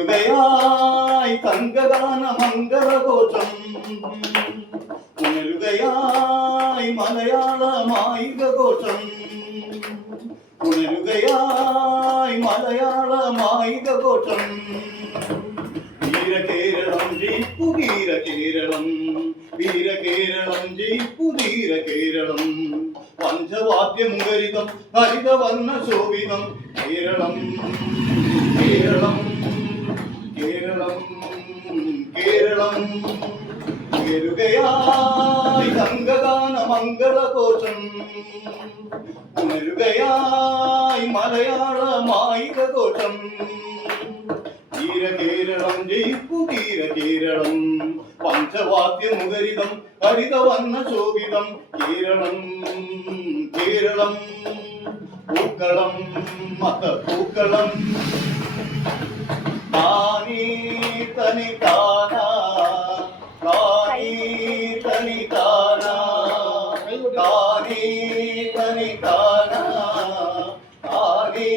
ഉണരുകയായി തങ്കഗാന മംഗളഘോഷം, ഉണരുകയായി മലയാളമായിക ഘോഷം, ഉണരുകയായി മലയാളമായിക ഘോഷം. വീരകേരളം ജയിപ്പു വീരകേരളം, വീരകേരളം ജയിപ്പു വീരകേരളം. പഞ്ചവാദ്യമുഖരിതം ഹരിതവർണ്ണ ശോഭിതം കേരളം, കേരളം, കേരളം, കേരളം. ഉയരുകയായി തങ്കഗാന മംഗളഘോഷം, ഉണരുകയായി മലയാളമായിക ഘോഷം. വീരകേരളം ജയിപ്പു വീരകേരളം, പഞ്ചവാദ്യമുഖരിതം ഹരിതവർണ്ണ ശോഭിതം കേരളം, കേരളം. പൂക്കളം മത പൂക്കളം താനീ തനി താനാ, താനീ തനി താനാ, താനീ തനി താനാ, താനീ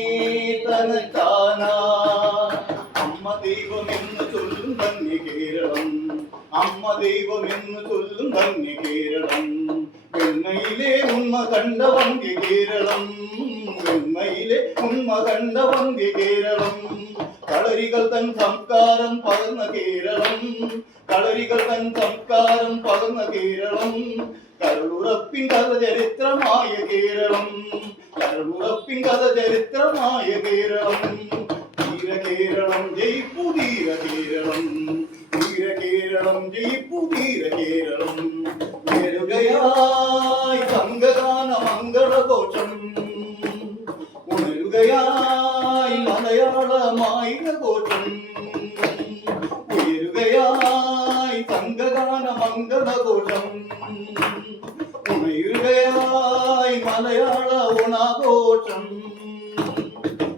തനി താനാ. അമ്മ ദൈവമെന്ന് ചൊല്ലും തന്നെ കേരളം, അമ്മ ദൈവമെന്ന് ചൊല്ലും തന്നെ കേരളം. വെണ്മയിലെ ഉണ്മ കണ്ട വന്ധ്യ കേരളം, വെണ്മയിലെ ഉണ്മ കണ്ട വന്ധ്യ കേരളം. കളരികൾ തൻ സംസ്കാരം പകർന്ന കേരളം, കളരികൾ തൻ സംസ്കാരം പകർന്ന കേരളം. കരളുറപ്പിൻ കഥ ചരിത്രമായ കേരളം, കരളുറപ്പിൻ കഥ ചരിത്രമായ കേരളം. വീരകേരളം ജയിപ്പു വീരകേരളം, വീരകേരളം ജയിപ്പു വീരകേരളം. ഉയരുകയായി തങ്കഗാന മംഗളഘോഷം, ഉണരുകയായി മലയാളമായിക ഘോഷം, ഉയരുകയായി തങ്കഗാന മംഗളഘോഷം, ഉണരുകയായി മലയാള ഓണാഘോഷം.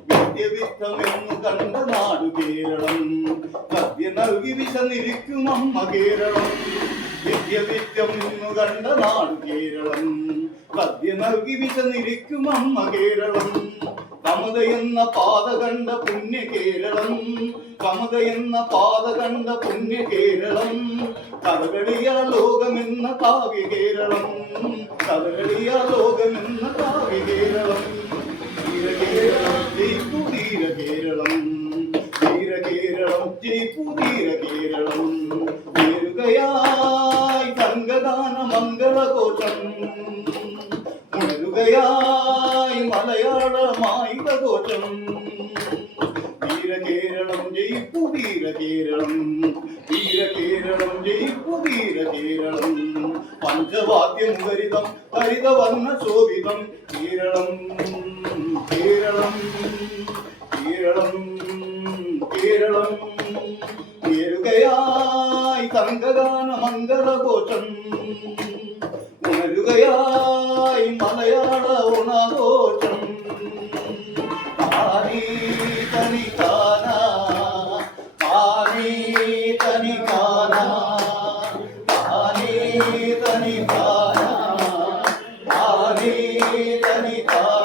വിദ്യവിത്തമെന്നു കണ്ട നാടു കേരളം, സദ്യ നൽകി വിശന്നിരിക്കും അമ്മ കേരളം. വിദ്യവിദ്യം എന്നു കണ്ട നാടു കേരളം, സദ്യ നൽകി വിശന്നിരിക്കും അമ്മ കേരളം. സമതയെന്ന പാത കണ്ട പുണ്യ കേരളം, സമതയെന്ന പാത കണ്ട പുണ്യ കേരളം. കഥകളിയ ലോകമെന്ന കാവ്യ കേരളം, കഥകളിയ ലോകമെന്ന കാവ്യ കേരളം. വീരകേരളം ജയിപ്പു വീരകേരളം, വീരകേരളം ജയിപ്പു വീരകേരളം. ഉയരുകയായി തങ്കഗാന മംഗളഘോഷം, ഉണരുകയായി മലയാളമായിക ഘോഷം. വീരകേരളം ജയിപ്പു വീരകേരളം, വീരകേരളം ജയിപ്പു വീരകേരളം. പഞ്ചവാദ്യമുഖരിതം ഹരിതവർണ്ണ ശോഭിതം കേരളം, കേരളം, കേരളം, കേരളം. ഉയരുകയായി തങ്കഗാന മംഗളഘോഷം, ഉണരുകയായി മലയാള ഓണാഘോഷം. താനീ തനി താനാ, താനീ തനി താനാ, താനീ തനി താനാ, താനീ തനി താനാ.